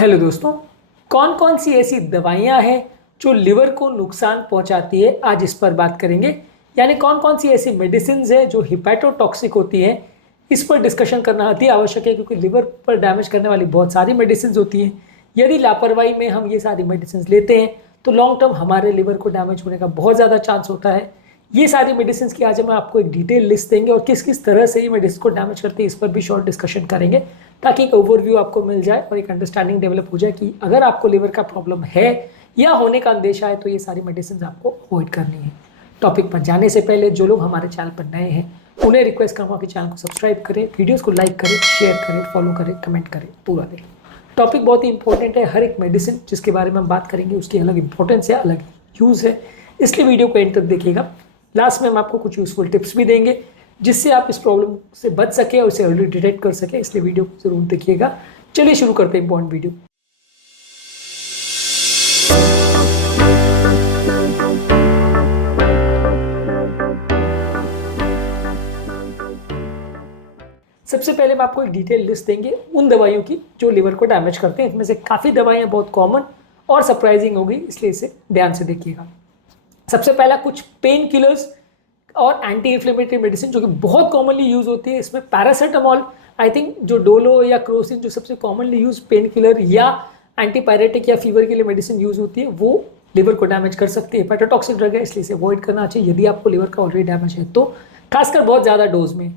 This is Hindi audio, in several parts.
हेलो दोस्तों, कौन कौन सी ऐसी दवाइयाँ हैं जो लिवर को नुकसान पहुंचाती है, आज इस पर बात करेंगे। यानी कौन कौन सी ऐसी मेडिसिन है जो हिपैटोटॉक्सिक होती है, इस पर डिस्कशन करना अति आवश्यक है क्योंकि लिवर पर डैमेज करने वाली बहुत सारी मेडिसिन होती हैं। यदि लापरवाही में हम ये सारी मेडिसिन लेते हैं तो लॉन्ग टर्म हमारे लिवर को डैमेज होने का बहुत ज़्यादा चांस होता है। ये सारी मेडिसिन की आज हम आपको एक डिटेल लिस्ट देंगे और किस किस तरह से ये मेडिसिन को डैमेज करती है इस पर भी शॉर्ट डिस्कशन करेंगे, ताकि एक ओवरव्यू आपको मिल जाए और एक अंडरस्टैंडिंग डेवलप हो जाए कि अगर आपको लिवर का प्रॉब्लम है या होने का अंदेशा है तो ये सारी मेडिसिन आपको अवॉइड करनी है। टॉपिक पर जाने से पहले जो लोग हमारे चैनल पर नए हैं उन्हें रिक्वेस्ट करूँगा कि चैनल को सब्सक्राइब करें, वीडियोज़ को लाइक करें, शेयर करें, फॉलो करें, कमेंट करें, पूरा देखें। टॉपिक बहुत ही इंपॉर्टेंट है। हर एक मेडिसिन जिसके बारे में हम बात करेंगे उसकी अलग इंपॉर्टेंस है, अलग यूज़ है, इसलिए वीडियो को एंड तक देखिएगा। लास्ट में हम आपको कुछ यूजफुल टिप्स भी देंगे जिससे आप इस प्रॉब्लम से बच सके और इसे अर्ली डिटेक्ट कर सके, इसलिए वीडियो को जरूर देखिएगा। चलिए शुरू करते हैं इंपॉर्टेंट वीडियो। सबसे पहले हम आपको एक डिटेल लिस्ट देंगे उन दवाइयों की जो लिवर को डैमेज करते हैं। इनमें से काफ़ी दवाइयाँ बहुत कॉमन और सरप्राइजिंग होगी, इसलिए इसे ध्यान से देखिएगा। सबसे पहला कुछ पेन किलर्स और एंटी इन्फ्लेमेटरी मेडिसिन जो कि बहुत कॉमनली यूज़ होती है। इसमें पैरासीटामॉल, आई थिंक जो डोलो या क्रोसिन जो सबसे कॉमनली यूज पेन किलर या एंटीपायरेटिक या फीवर के लिए मेडिसिन यूज़ होती है, वो लिवर को डैमेज कर सकती है। हिपैटोटॉक्सिक ड्रग है, इसलिए इसे अवॉइड करना चाहिए यदि आपको लिवर का ऑलरेडी डैमेज है तो, खासकर बहुत ज़्यादा डोज में।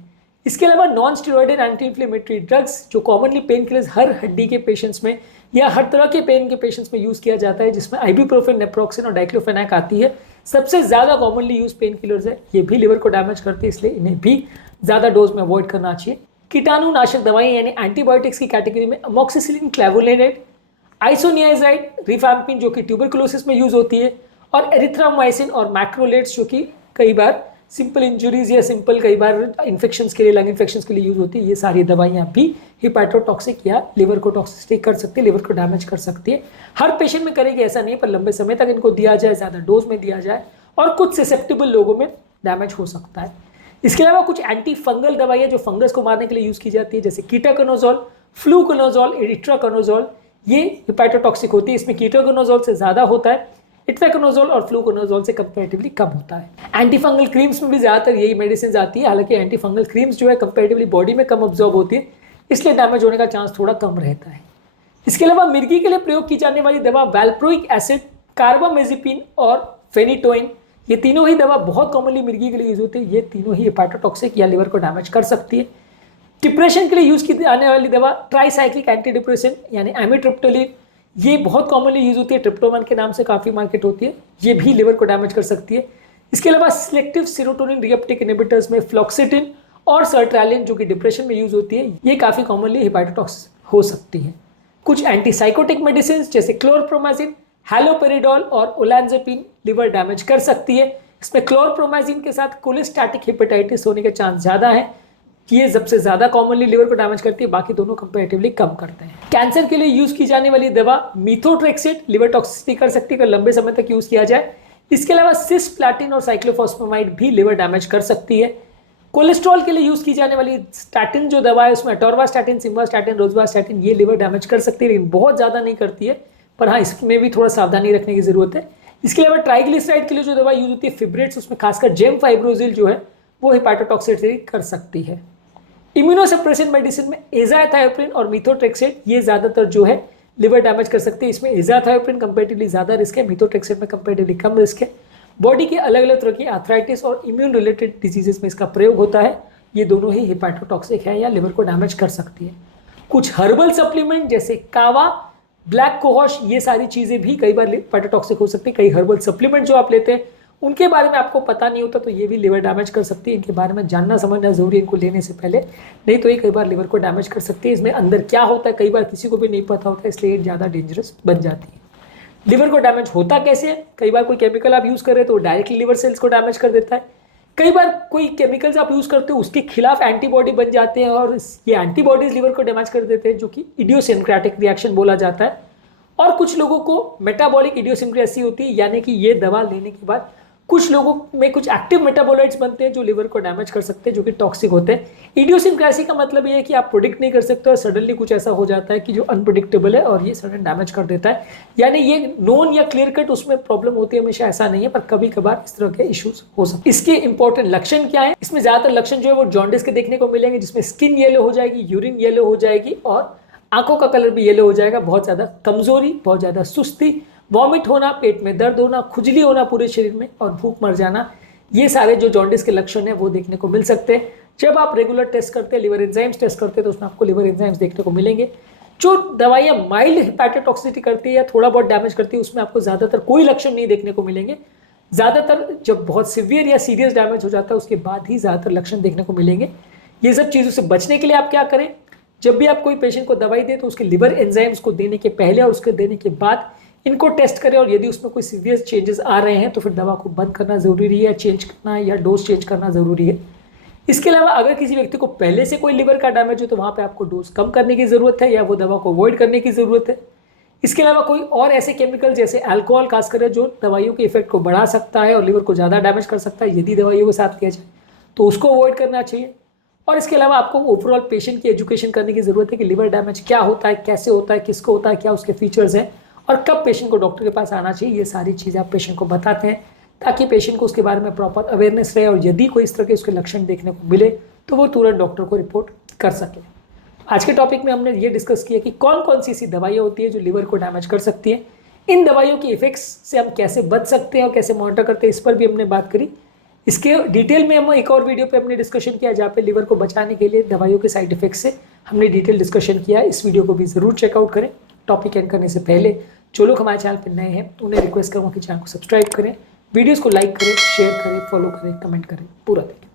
इसके अलावा non steroidal anti inflammatory drugs जो कॉमनली पेन किलर्स हर हड्डी के पेशेंट्स में या हर तरह के पेन के पेशेंट्स में यूज़ किया जाता है, जिसमें आइबुप्रोफेन, नेप्रोक्सिन और डाइक्लोफेनाक आती है, सबसे ज़्यादा कॉमनली यूज पेन किलर्स है। ये भी लिवर को डैमेज करते हैं, इसलिए इन्हें भी ज़्यादा डोज में अवॉइड करना चाहिए। कीटाणुनाशक दवाएं यानी एंटीबायोटिक्स की कैटेगरी में अमोक्सिसिलिन, क्लेवुलेनेट, आइसोनियाजाइड, रिफैम्पिन जो कि ट्यूबरकुलोसिस में यूज होती है, और एरिथ्रोमाइसिन और मैक्रोलेट्स जो कि कई बार सिंपल इंजुरीज या सिंपल कई बार इन्फेक्शंस के लिए, लंग इन्फेक्शंस के लिए यूज होती है। ये सारी दवाइयाँ भी हिपैटोटॉक्सिक या लिवर को टॉक्सिसिटी कर सकती है, लिवर को डैमेज कर सकती है। हर पेशेंट में करेगी ऐसा नहीं, पर लंबे समय तक इनको दिया जाए, ज़्यादा डोज में दिया जाए, और कुछ ससेप्टेबल लोगों में डैमेज हो सकता है। इसके अलावा कुछ एंटी फंगल दवाइयाँ जो फंगस को मारने के लिए यूज़ की जाती है, जैसे कीटाकोनाजोल, फ्लूकोनाजोल, एरिट्राकोनाजोल, ये हिपैटोटॉक्सिक होती है। इसमें कीटाकोनाजोल से ज़्यादा होता है, इट्राकोनाजोल और फ्लूकोनाजोल से कंपैरेटिवली कम होता है। एंटी फंगल क्रीम्स में भी ज़्यादातर यही मेडिसिन आती है, हालांकि एंटी फंगल क्रीम्स जो है कंपैरेटिवली बॉडी में कम ऑब्जॉर्ब होती है, इसलिए डैमेज होने का चांस थोड़ा कम रहता है। इसके अलावा मिर्गी के लिए प्रयोग की जाने वाली दवा वैल्प्रोइक एसिड, कार्बामेजिपिन और फेनिटोइन, ये तीनों ही दवा बहुत कॉमनली मिर्गी के लिए यूज होती है। ये तीनों ही हिपैटोटॉक्सिक या लिवर को डैमेज कर सकती है। डिप्रेशन के लिए यूज की जाने वाली दवा ट्राइसाइक्लिक एंटी डिप्रेशन यानी एमिट्रिप्टोलिन, ये बहुत कॉमनली यूज होती है, ट्रिप्टोमैन के नाम से काफ़ी मार्केट होती है, ये भी लिवर को डैमेज कर सकती है। इसके अलावा सिलेक्टिव सेरोटोनिन रिएप्टेक इनहिबिटर्स में फ्लॉक्सिटिन और सर्ट्रैलिन जो कि डिप्रेशन में यूज होती है, ये काफ़ी कॉमनली हिपैटोटॉक्सिक हो सकती है। कुछ एंटीसाइकोटिक मेडिसिन जैसे क्लोरप्रोमाजिन, हैलोपेरिडोल और ओलैंज़ापिन लिवर डैमेज कर सकती है। इसमें क्लोरप्रोमाजिन के साथ कोलेस्टैटिक हेपेटाइटिस होने के चांस ज़्यादा है, ये सबसे ज़्यादा कॉमनली लिवर को डैमेज करती है, बाकी दोनों कंपैरेटिवली कम करते हैं। कैंसर के लिए यूज़ की जाने वाली दवा मीथोट्रेक्सेट लिवर टॉक्सिसिटी कर सकती है अगर लंबे समय तक यूज़ किया जाए। इसके अलावा सिस्प्लैटिन और साइक्लोफॉस्फेमाइड भी लिवर डैमेज कर सकती है। कोलेस्ट्रॉल के लिए यूज़ की जाने वाली स्टैटिन जो दवा है उसमें अटोरवास्टैटिन, सिम्वास्टैटिन, रोज़वास्टैटिन, ये लिवर डैमेज कर सकती है, लेकिन बहुत ज़्यादा नहीं करती है, पर हाँ इसमें भी थोड़ा सावधानी रखने की ज़रूरत है। इसके अलावा ट्राइग्लिसराइड के लिए जो दवा यूज होती है फिब्रेट्स, उसमें खासकर जेमफाइब्रोजिल जो है वो हिपैटोटॉक्सिसिटी कर सकती है। इम्यूनोसप्रेशन मेडिसिन में एजाथायोप्रिन और मीथोट्रेक्सेट ये ज़्यादातर जो है लिवर डैमेज कर सकते हैं। इसमें एजाथायोप्रिन कंपेरेटिवली ज़्यादा रिस्क है, मीथोट्रेक्सेट में कंपेरेटिवली कम रिस्क है। बॉडी के अलग अलग तरह की आर्थराइटिस और इम्यून रिलेटेड डिजीजेस में इसका प्रयोग होता है। ये दोनों ही हिपैटोटॉक्सिक है या लिवर को डैमेज कर सकती है। कुछ हर्बल सप्लीमेंट जैसे कावा, ब्लैक कोहोश, ये सारी चीज़ें भी कई बार हिपैटोटॉक्सिक हो सकती है। कई हर्बल सप्लीमेंट जो आप लेते हैं उनके बारे में आपको पता नहीं होता तो ये भी लिवर डैमेज कर सकती है। इनके बारे में जानना समझना जरूरी है इनको लेने से पहले, नहीं तो ये कई बार लिवर को डैमेज कर सकती है। इसमें अंदर क्या होता है कई बार किसी को भी नहीं पता होता, इसलिए ज़्यादा डेंजरस बन जाती है। लिवर को डैमेज होता कैसे है? कई बार कोई केमिकल आप यूज़ कर रहे हैं तो डायरेक्टली लिवर सेल्स को डैमेज कर देता है। कई बार कोई केमिकल्स आप यूज़ करते हो उसके खिलाफ एंटीबॉडी बन जाते हैं और ये एंटीबॉडीज लिवर को डैमेज कर देते हैं, जो कि इडियोसिंक्रेटिक रिएक्शन बोला जाता है। और कुछ लोगों को मेटाबॉलिक इडियोसिंक्रेसी होती है, यानी कि ये दवा लेने के बाद कुछ लोगों में कुछ एक्टिव मेटाबोलाइट्स बनते हैं जो लिवर को डैमेज कर सकते हैं, जो कि टॉक्सिक होते हैं। इडियोसिनक्रेसी का मतलब ये है कि आप प्रोडिक्ट नहीं कर सकते और सडनली कुछ ऐसा हो जाता है कि जो अनप्रिडिक्टेबल है और ये सडन डैमेज कर देता है। यानी ये नोन या क्लियर कट उसमें प्रॉब्लम होती है, हमेशा ऐसा नहीं है, पर कभी कभार इस तरह के इश्यूज हो सकते हैं। इसके इंपॉर्टेंट लक्षण क्या है? इसमें ज्यादातर लक्षण जो है वो जॉन्डिस के देखने को मिलेंगे, जिसमें स्किन येलो हो जाएगी, यूरिन येलो हो जाएगी और आंखों का कलर भी येलो हो जाएगा, बहुत ज्यादा कमजोरी, बहुत ज्यादा सुस्ती, वॉमिट होना, पेट में दर्द होना, खुजली होना पूरे शरीर में और भूख मर जाना। ये सारे जो जॉन्डिस के लक्षण हैं वो देखने को मिल सकते हैं। जब आप रेगुलर टेस्ट करते हैं, लिवर एंजाइम्स टेस्ट करते हैं, तो उसमें आपको लिवर एंजाइम्स देखने को मिलेंगे। जो दवाइयाँ माइल्ड हेपेटोटॉक्सिसिटी करती है या थोड़ा बहुत डैमेज करती है, उसमें आपको ज़्यादातर कोई लक्षण नहीं देखने को मिलेंगे। ज़्यादातर जब बहुत सीवियर या सीरियस डैमेज हो जाता है उसके बाद ही ज़्यादातर लक्षण देखने को मिलेंगे। ये सब चीज़ों से बचने के लिए आप क्या करें? जब भी आप कोई पेशेंट को दवाई दें तो उसके लिवर एंजाइम्स को देने के पहले और उसके देने के बाद इनको टेस्ट करें, और यदि उसमें कोई सीवियर चेंजेस आ रहे हैं तो फिर दवा को बंद करना ज़रूरी है, चेंज करना या डोज चेंज करना ज़रूरी है। इसके अलावा अगर किसी व्यक्ति को पहले से कोई लिवर का डैमेज हो तो वहाँ पे आपको डोज कम करने की ज़रूरत है या वो दवा को अवॉइड करने की ज़रूरत है। इसके अलावा कोई और ऐसे केमिकल जैसे अल्कोहल खासकर जो दवाइयों के इफेक्ट को बढ़ा सकता है और लिवर को ज़्यादा डैमेज कर सकता है, यदि दवाइयों के साथ किया जाए तो उसको अवॉइड करना चाहिए। और इसके अलावा आपको ओवरऑल पेशेंट की एजुकेशन करने की ज़रूरत है कि लिवर डैमेज क्या होता है, कैसे होता है, किसको होता है, क्या उसके फीचर्स हैं और कब पेशेंट को डॉक्टर के पास आना चाहिए। ये सारी चीज़ें आप पेशेंट को बताते हैं ताकि पेशेंट को उसके बारे में प्रॉपर अवेयरनेस रहे और यदि कोई इस तरह के उसके लक्षण देखने को मिले तो वो तुरंत डॉक्टर को रिपोर्ट कर सके। आज के टॉपिक में हमने ये डिस्कस किया कि कौन कौन सी ऐसी दवाइयाँ होती है जो लिवर को डैमेज कर सकती हैं, इन दवाइयों की इफेक्ट्स से हम कैसे बच सकते हैं और कैसे मॉनिटर करते हैं, इस पर भी हमने बात करी। इसके डिटेल में हम एक और वीडियो पे हमने डिस्कशन किया जहाँ पे लिवर को बचाने के लिए दवाइयों के साइड इफेक्ट से हमने डिटेल डिस्कशन किया। इस वीडियो को भी ज़रूर चेकआउट करें। टॉपिक एंड करने से पहले जो लोग हमारे चैनल पर नए हैं उन्हें रिक्वेस्ट करूँगा कि चैनल को सब्सक्राइब करें, वीडियोज़ को लाइक करें, शेयर करें, फॉलो करें, कमेंट करें, पूरा देखें।